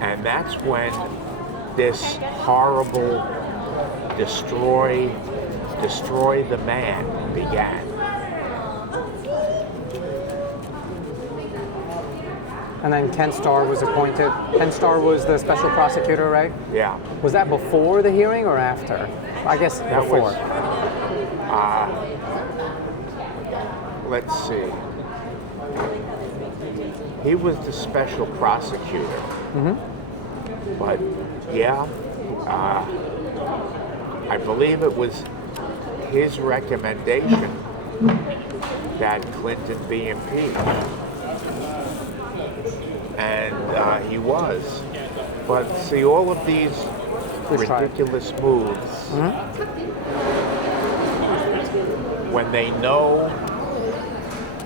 And that's when this horrible destroy the man began. And then Ken Starr was appointed. Ken Starr was the special prosecutor, right? Yeah. Was that before the hearing or after? I guess That before. was, let's see. He was the special prosecutor. But yeah, I believe it was his recommendation that Clinton be impeached. And he was. But see, all of these ridiculous moves, when they know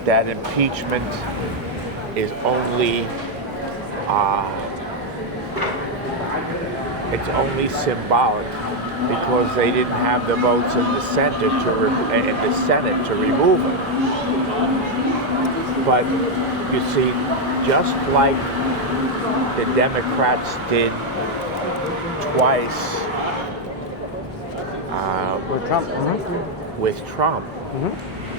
that impeachment is only it's only symbolic because they didn't have the votes in the Senate to remove him. But you see, just like the Democrats did twice with Trump,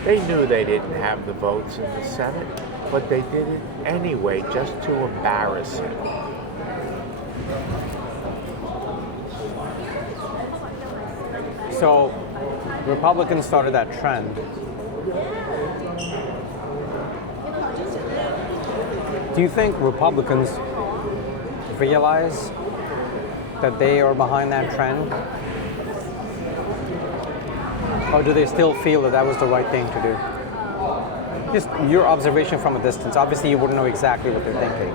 they knew they didn't have the votes in the Senate, but they did it anyway just to embarrass him. So, Republicans started that trend. Do you think Republicans realize that they are behind that trend? Or do they still feel that that was the right thing to do? Just your observation from a distance. Obviously, you wouldn't know exactly what they're thinking.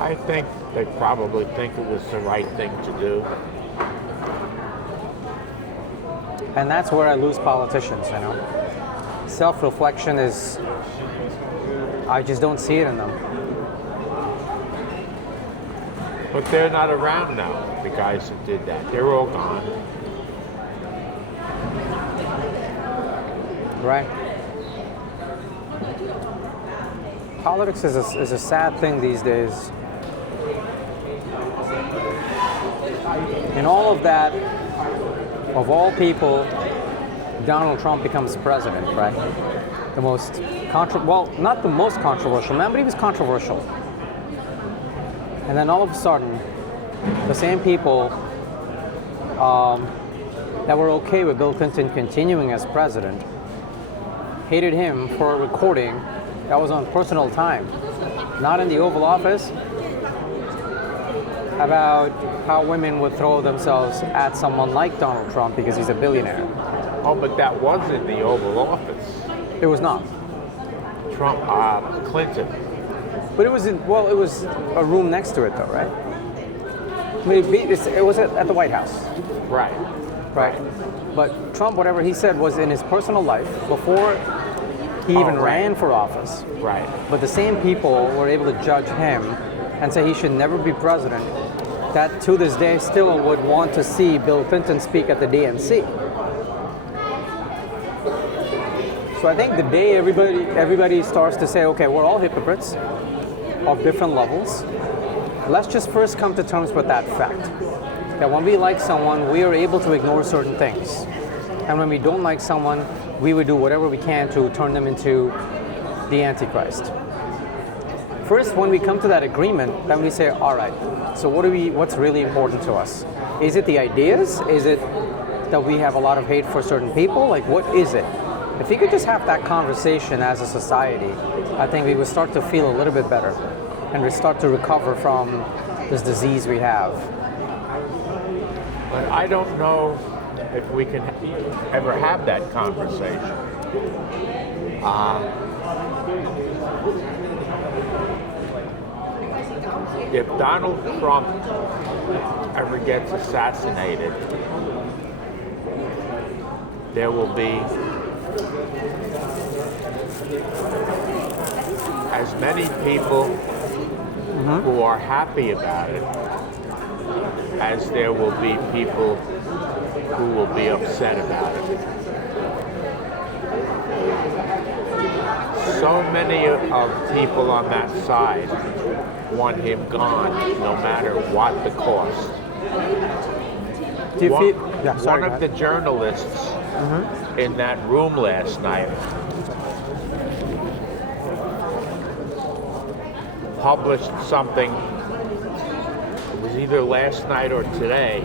I think they probably think it was the right thing to do. And that's where I lose politicians, you know. Self-reflection is, I just don't see it in them. But they're not around now, the guys that did that. They're all gone. Right. Politics is a sad thing these days. In all of that, of all people, Donald Trump becomes president, right? The most not the most controversial man, but he was controversial. And then all of a sudden, the same people that were okay with Bill Clinton continuing as president hated him for a recording that was on personal time, not in the Oval Office, about how women would throw themselves at someone like Donald Trump because he's a billionaire. Oh, but that was in the Oval Office. It was not. Clinton. But it was it was a room next to it, though, right? I mean, it was at the White House. Right. Right. But Trump, whatever he said, was in his personal life before he even ran for office. Right. But the same people were able to judge him and say he should never be president, that to this day still would want to see Bill Clinton speak at the DNC. So I think the day everybody starts to say, okay, we're all hypocrites of different levels, let's just first come to terms with that fact. That when we like someone, we are able to ignore certain things. And when we don't like someone, we would do whatever we can to turn them into the Antichrist. First, when we come to that agreement, then we say, all right, so what's really important to us? Is it the ideas? Is it that we have a lot of hate for certain people? Like, what is it? If we could just have that conversation as a society, I think we would start to feel a little bit better and we start to recover from this disease we have. But I don't know if we can ever have that conversation. If Donald Trump ever gets assassinated, there will be as many people who are happy about it as there will be people who will be upset about it. So many of people on that side want him gone, no matter what the cost. Do you One, feel? Yeah, sorry. one of the journalists in that room last night published something, it was either last night or today,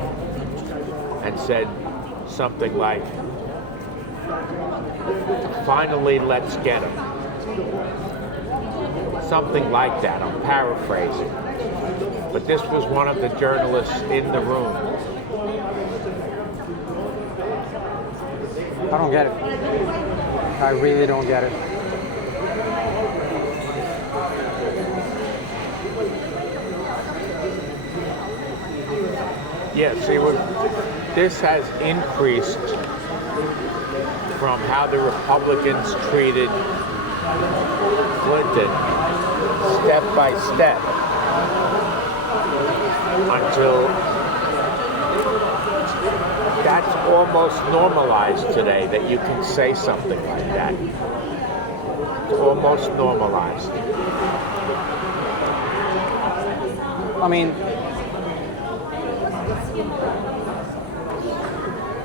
and said something like, "Finally, let's get him." Something like that, I'm paraphrasing. But this was one of the journalists in the room. I don't get it. I really don't get it. Yeah, see, this has increased from how the Republicans treated Clinton step by step until that's almost normalized today, that you can say something like that. It's almost normalized. I mean,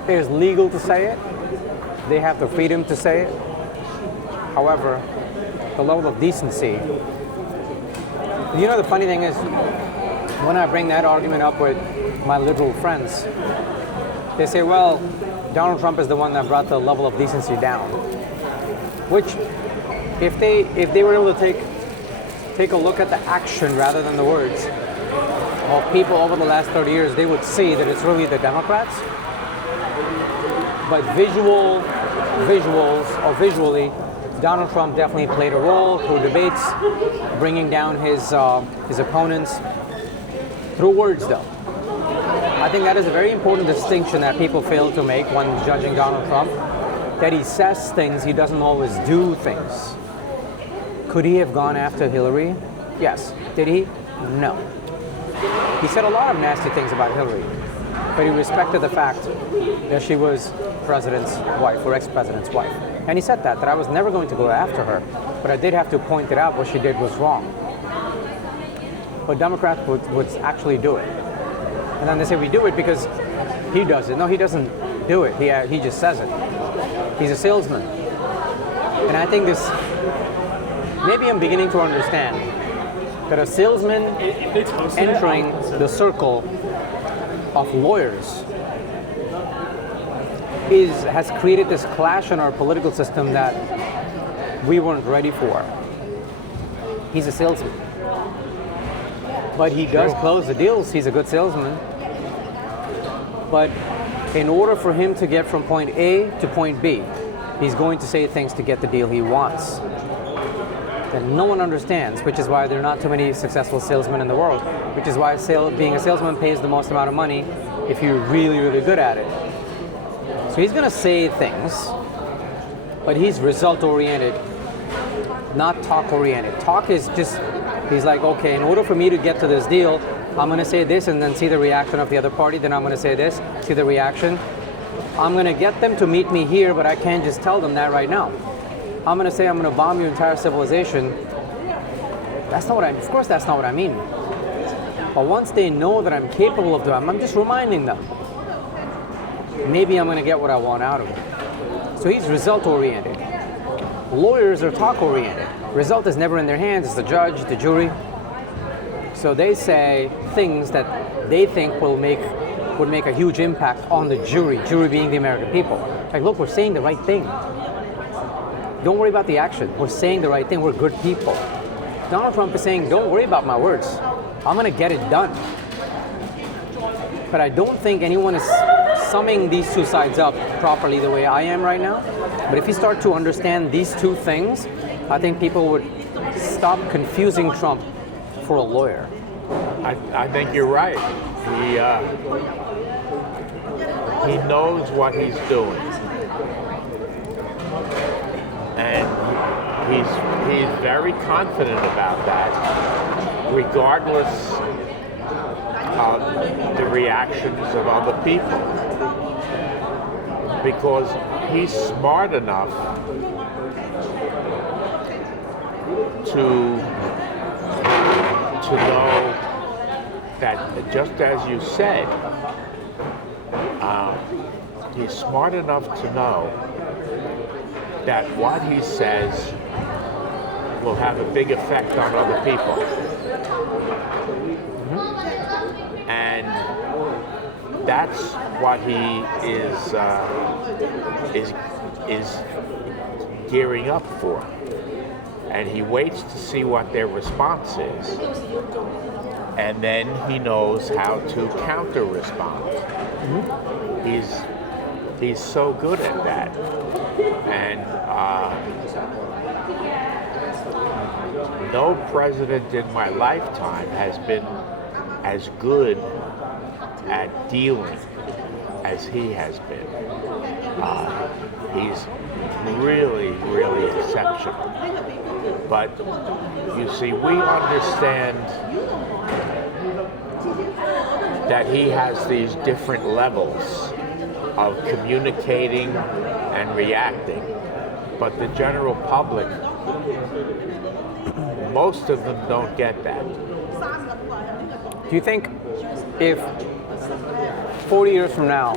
it is legal to say it. They have the freedom to say it. However, the level of decency. You know, the funny thing is, when I bring that argument up with my liberal friends, they say, well, Donald Trump is the one that brought the level of decency down. Which, if they were able to take a look at the action rather than the words of people over the last 30 years, they would see that it's really the Democrats. But visually, Donald Trump definitely played a role through debates, bringing down his opponents through words, though. I think that is a very important distinction that people fail to make when judging Donald Trump, that he says things, he doesn't always do things. Could he have gone after Hillary? Yes. Did he? No. He said a lot of nasty things about Hillary, but he respected the fact that she was president's wife, or ex-president's wife. And he said that I was never going to go after her, but I did have to point it out. What she did was wrong. But Democrats would actually do it. And then they say we do it because he does it. No, he doesn't do it. He just says it. He's a salesman. And I think this, maybe I'm beginning to understand that a salesman entering the circle of lawyers has created this clash in our political system that we weren't ready for. He's a salesman. But he does close the deals. He's a good salesman. But in order for him to get from point A to point B, he's going to say things to get the deal he wants that no one understands, which is why there are not too many successful salesmen in the world, which is why being a salesman pays the most amount of money if you're really, really good at it. So he's going to say things, but he's result-oriented, not talk-oriented. Talk is just, he's like, okay, in order for me to get to this deal, I'm going to say this and then see the reaction of the other party, then I'm going to say this, see the reaction. I'm going to get them to meet me here, but I can't just tell them that right now. I'm going to say I'm going to bomb your entire civilization. That's not what of course that's not what I mean. But once they know that I'm capable of doing, I'm just reminding them. Maybe I'm going to get what I want out of it. So he's result-oriented. Lawyers are talk-oriented. Result is never in their hands. It's the judge, the jury. So they say things that they think would make a huge impact on the jury being the American people. Like, look, we're saying the right thing. Don't worry about the action. We're saying the right thing. We're good people. Donald Trump is saying, don't worry about my words. I'm going to get it done. But I don't think anyone is summing these two sides up properly the way I am right now. But if you start to understand these two things, I think people would stop confusing Trump for a lawyer. I think you're right. He knows what he's doing. And he's very confident about that, regardless of the reactions of other people. Because he's smart enough to to know that, just as you said, he's smart enough to know that what he says will have a big effect on other people. And that's what he is gearing up for. And he waits to see what their response is. And then he knows how to counter-respond. He's so good at that. And no president in my lifetime has been as good at dealing as he has been. He's really, really exceptional. But you see, we understand that he has these different levels of communicating and reacting. But the general public, most of them don't get that. Do you think if 40 years from now,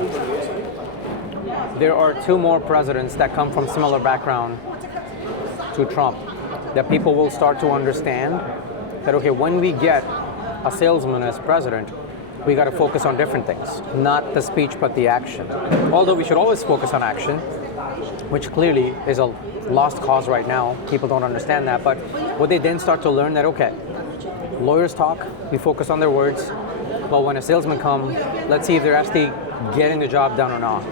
there are two more presidents that come from similar background to Trump, that people will start to understand that, okay, when we get a salesman as president, we got to focus on different things, not the speech, but the action. Although we should always focus on action, which clearly is a lost cause right now. People don't understand that. But would they then start to learn that, okay, lawyers talk, we focus on their words, but when a salesman comes, let's see if they're actually getting the job done or not.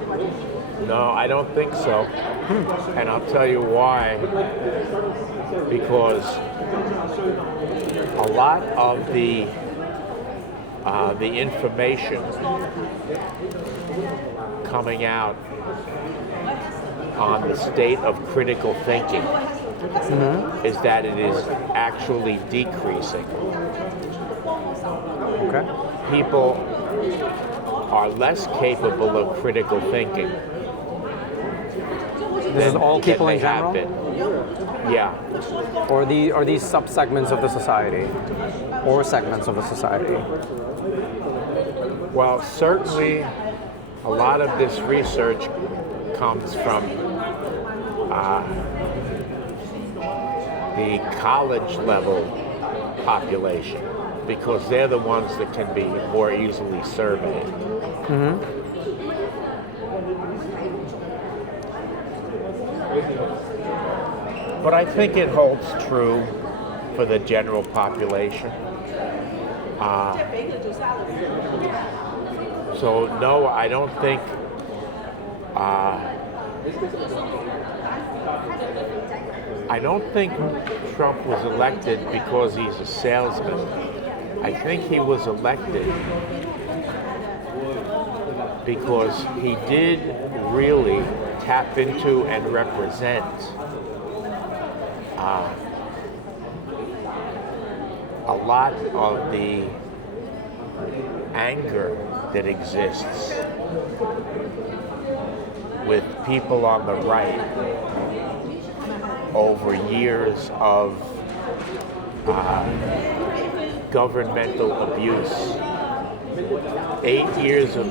No, I don't think so. And I'll tell you why. Because a lot of the information coming out on the state of critical thinking is that it is actually decreasing. Okay. People are less capable of critical thinking. This is all people in general? Yeah. Or are these subsegments of the society? Or segments of the society? Well, certainly a lot of this research comes from the college level population, because they're the ones that can be more easily surveyed. But I think it holds true for the general population. So no, I don't think Trump was elected because he's a salesman. I think he was elected because he did really tap into and represent a lot of the anger that exists with people on the right over years of governmental abuse. 8 years of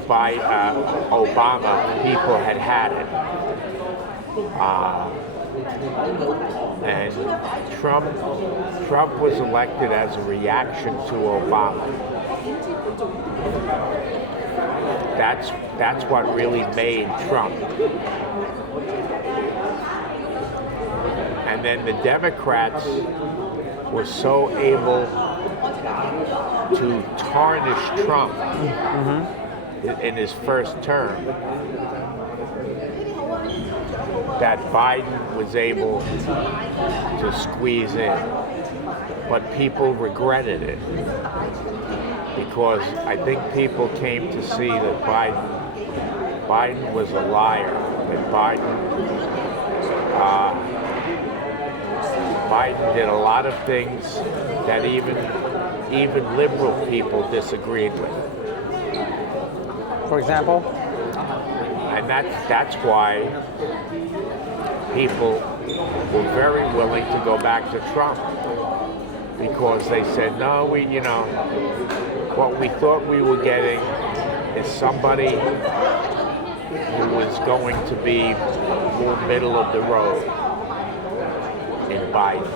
Obama, people had it. And Trump was elected as a reaction to Obama. That's what really made Trump. And then the Democrats were so able to tarnish Trump in his first term that Biden was able to squeeze in. But people regretted it because I think people came to see that Biden was a liar, that Biden did a lot of things that even liberal people disagreed with. For example? And that's why people were very willing to go back to Trump. because they said, no, what we thought we were getting is somebody who was going to be more middle of the road in Biden.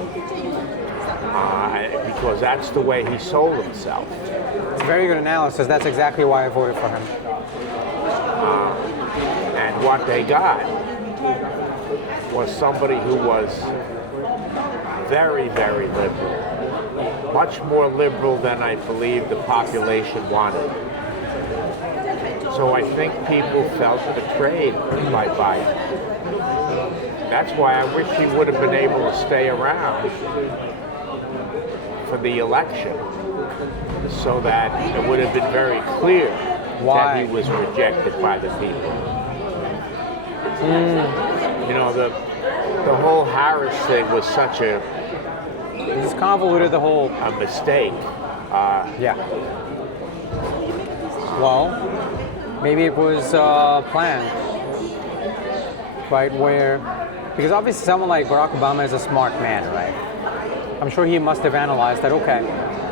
Because that's the way he sold himself. It's a very good analysis. That's exactly why I voted for him. And what they got was somebody who was very, very liberal. Much more liberal than I believe the population wanted. So I think people felt betrayed by Biden. That's why I wish he would have been able to stay around for the election, so that it would have been very clear that he was rejected by the people. The whole Harris thing was such a It's convoluted, the whole mistake. Yeah. Well, maybe it was planned, right? Because obviously someone like Barack Obama is a smart man, right? I'm sure he must have analyzed that, okay,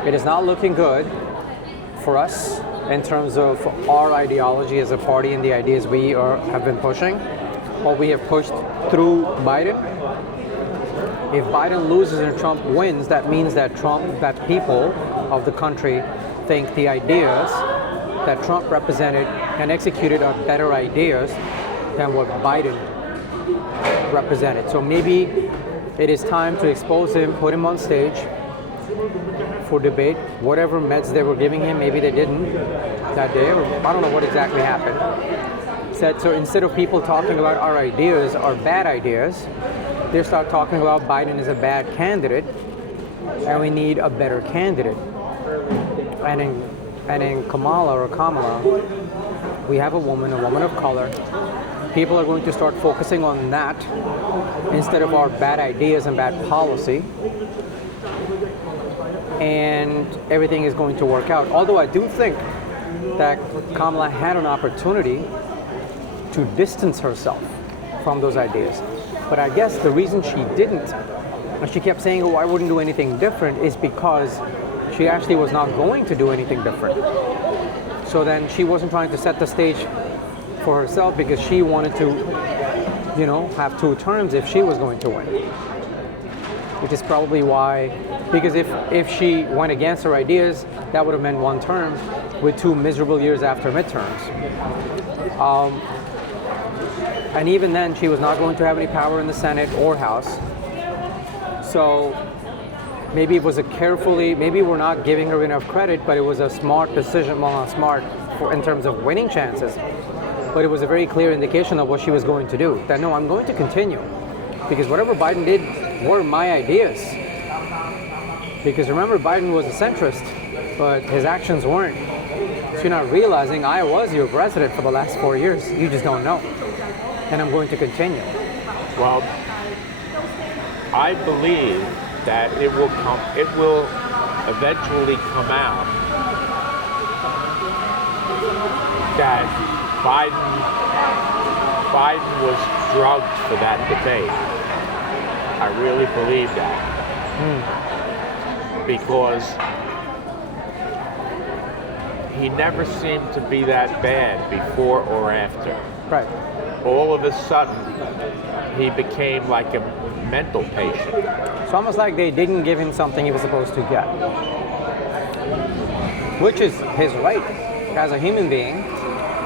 it is not looking good for us in terms of our ideology as a party and the ideas we have been pushing, what we have pushed through Biden. If Biden loses and Trump wins, that means that people of the country think the ideas that Trump represented and executed are better ideas than what Biden represented. So maybe it is time to expose him, put him on stage for debate. Whatever meds they were giving him, maybe they didn't that day, or I don't know what exactly happened. So instead of people talking about our ideas, our bad ideas, they start talking about Biden is a bad candidate and we need a better candidate. And in Kamala, we have a woman of color. People are going to start focusing on that instead of our bad ideas and bad policy. And everything is going to work out. Although I do think that Kamala had an opportunity to distance herself from those ideas. But I guess the reason she didn't, and she kept saying, oh, I wouldn't do anything different, is because she actually was not going to do anything different. So then she wasn't trying to set the stage for herself because she wanted to, have two terms if she was going to win. Which is probably why, because if she went against her ideas, that would have meant one term with 2 miserable years after midterms. And even then, she was not going to have any power in the Senate or House. So maybe it was maybe we're not giving her enough credit, but it was a smart decision, well, not smart in terms of winning chances. But it was a very clear indication of what she was going to do. That no, I'm going to continue. Because whatever Biden did were my ideas. Because remember, Biden was a centrist, but his actions weren't. So you're not realizing I was your president for the last 4 years. You just don't know. And I'm going to continue. Well, I believe that it will eventually come out that Biden was drugged for that debate. I really believe that. Because he never seemed to be that bad before or after. Right. All of a sudden, he became like a mental patient. It's almost like they didn't give him something he was supposed to get. Which is his right as a human being.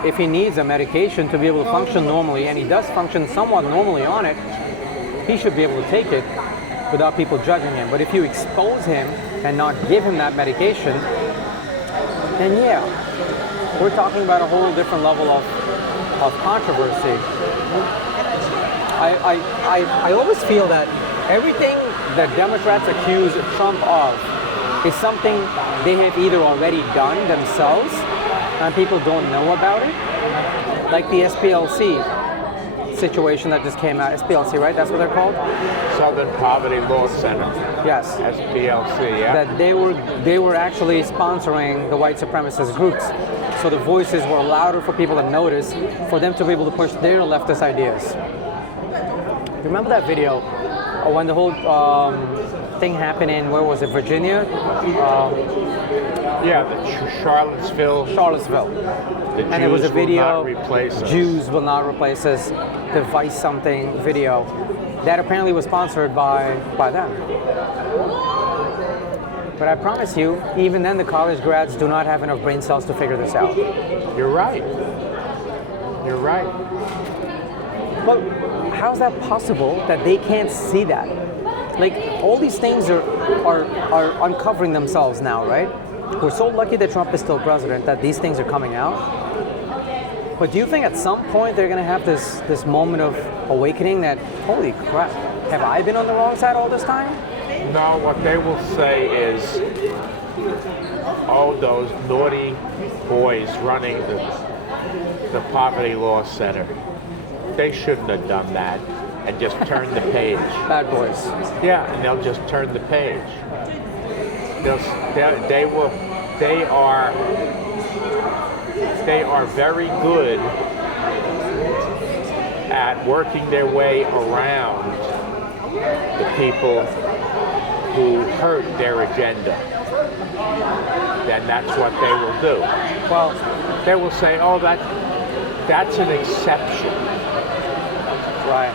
If he needs a medication to be able to function normally, and he does function somewhat normally on it, he should be able to take it without people judging him. But if you expose him and not give him that medication, then yeah, we're talking about a whole different level of controversy. I always feel that everything that Democrats accuse Trump of is something they have either already done themselves and people don't know about it. Like the SPLC situation that just came out. SPLC, right? That's what they're called? Southern Poverty Law Center. Yes. SPLC, yeah. That they were actually sponsoring the white supremacist groups. So the voices were louder for people to notice, for them to be able to push their leftist ideas. Remember that video when the whole thing happened in, where was it, Virginia? Yeah, the Charlottesville. The And there was a Jews will video, not replace us. Jews will not replace us, device something video, that apparently was sponsored by them. But I promise you, even then the college grads do not have enough brain cells to figure this out. You're right. You're right. But how's that possible that they can't see that? Like, all these things are uncovering themselves now, right? We're so lucky that Trump is still president that these things are coming out. But do you think at some point they're going to have this moment of awakening that, holy crap, have I been on the wrong side all this time? No, what they will say is, oh, those naughty boys running the Poverty Law Center, they shouldn't have done that, and just turn the page. Bad boys. Yeah, and they'll just turn the page. They are very good at working their way around the people who hurt their agenda. Then that's what they will do. Well, they will say, oh, that's an exception. Right.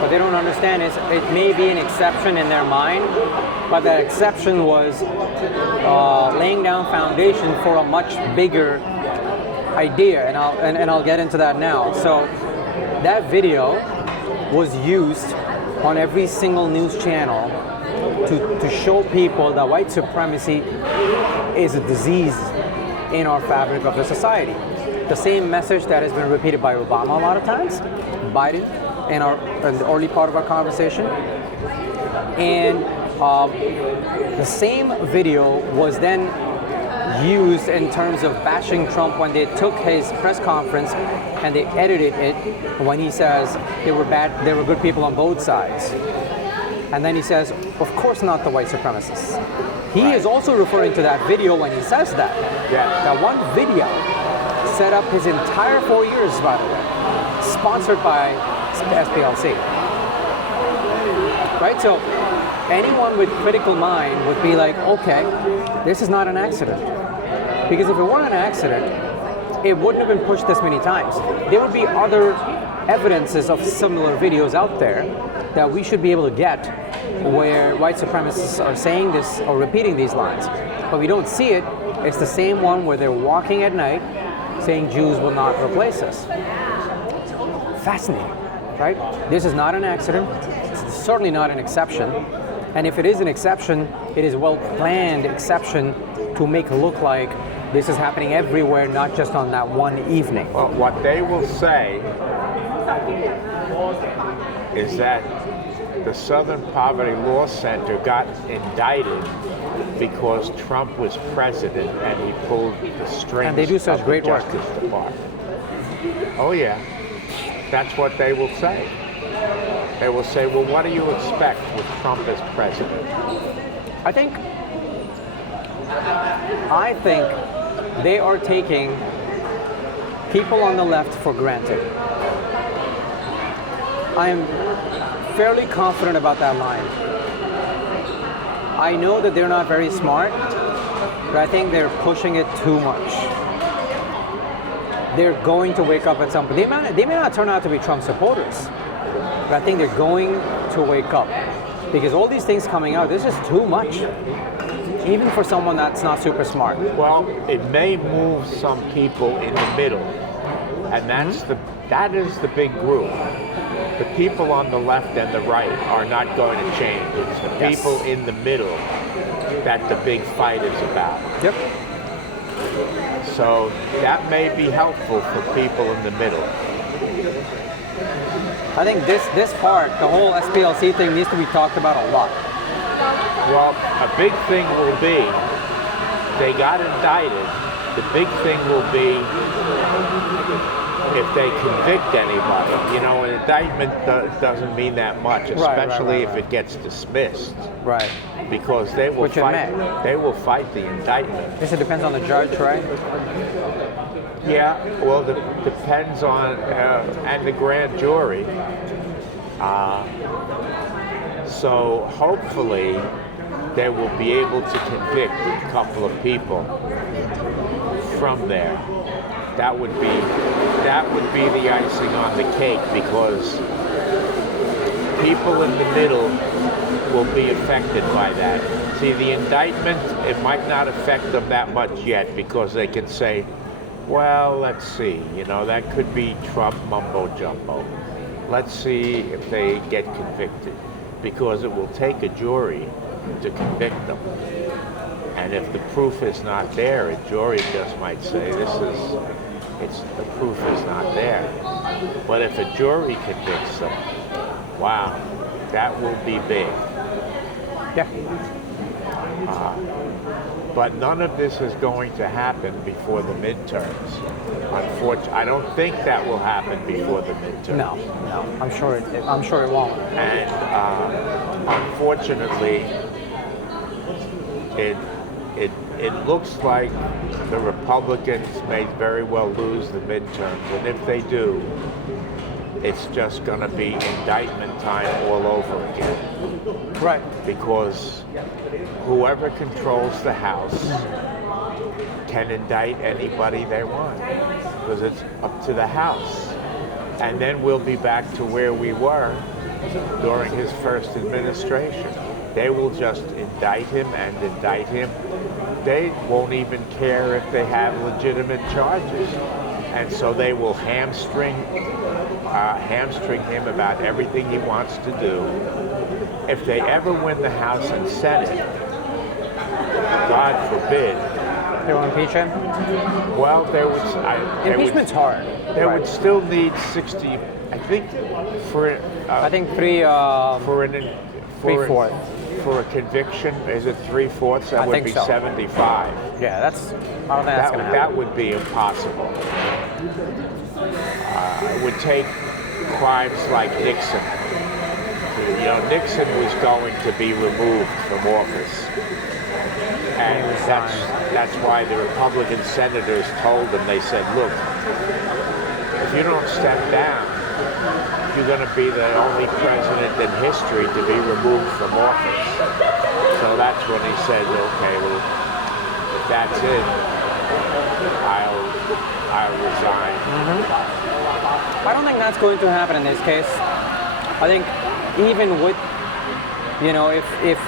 What they don't understand is it may be an exception in their mind, but that exception was laying down foundation for a much bigger idea, and I'll get into that now. So that video was used on every single news channel to show people that white supremacy is a disease in our fabric of the society. The same message that has been repeated by Obama a lot of times, Biden in the early part of our conversation, and the same video was then used in terms of bashing Trump when they took his press conference and they edited it when he says there were good people on both sides. And then he says, of course not the white supremacists. He is also referring to that video when he says that. Yeah. That one video set up his entire 4 years, by the way, sponsored by SPLC. Right? So anyone with critical mind would be like, okay, this is not an accident. Because if it weren't an accident, it wouldn't have been pushed this many times. There would be other evidences of similar videos out there that we should be able to get where white supremacists are saying this or repeating these lines. But we don't see it. It's the same one where they're walking at night saying Jews will not replace us. Fascinating, right? This is not an accident. It's certainly not an exception. And if it is an exception, it is a well-planned exception to make it look like this is happening everywhere, not just on that one evening. Well, what they will say is that the Southern Poverty Law Center got indicted because Trump was president and he pulled the strings And they do such of great the work. Justice Department. Oh yeah, that's what they will say. They will say, well, what do you expect with Trump as president? I think they are taking people on the left for granted. I'm fairly confident about that line. I know that they're not very smart, but I think they're pushing it too much. They're going to wake up at some point. They may not turn out to be Trump supporters, but I think they're going to wake up. Because all these things coming out, this is too much. Even for someone that's not super smart. Well, it may move some people in the middle, and that is the big group. The people on the left and the right are not going to change. It's the people in the middle that the big fight is about. Yep. So that may be helpful for people in the middle. I think this part, the whole SPLC thing, needs to be talked about a lot. Well, a big thing will be, they got indicted, the big thing will be if they convict anybody. You know, an indictment doesn't mean that much, especially if it gets dismissed. Right. Because they will fight the indictment. Guess it depends on the judge, right? Yeah, well, it depends on, and the grand jury. So hopefully they will be able to convict a couple of people from there. That would be the icing on the cake, because people in the middle will be affected by that. See, the indictment, it might not affect them that much yet, because they can say, well, let's see, that could be Trump mumbo jumbo. Let's see if they get convicted, because it will take a jury to convict them. And if the proof is not there, a jury just might say, the proof is not there. But if a jury convicts them, wow, that will be big. Yeah. But none of this is going to happen before the midterms. Unfortunately, I don't think that will happen before the midterms. No, I'm sure it won't. And unfortunately, it looks like the Republicans may very well lose the midterms, and if they do, it's just going to be indictment time all over again. Right. Because whoever controls the House can indict anybody they want, because it's up to the House. And then we'll be back to where we were during his first administration. They will just indict him and indict him. They won't even care if they have legitimate charges. And so they will hamstring him about everything he wants to do. If they ever win the House and Senate, God forbid. They will impeach him? Well, Impeachment's hard. They would still need 60, I think, for three-fourths. For a conviction, is it 3/4? That would be so. 75. Yeah, I don't think that's going to happen. That would be impossible. It would take crimes like Nixon. Nixon was going to be removed from office. And that's why the Republican senators told him, they said, look, if you don't step down, you're going to be the only president in history to be removed from office. So that's when he said, okay, well, if that's it, I'll resign. Mm-hmm. I don't think that's going to happen in this case. I think even with, if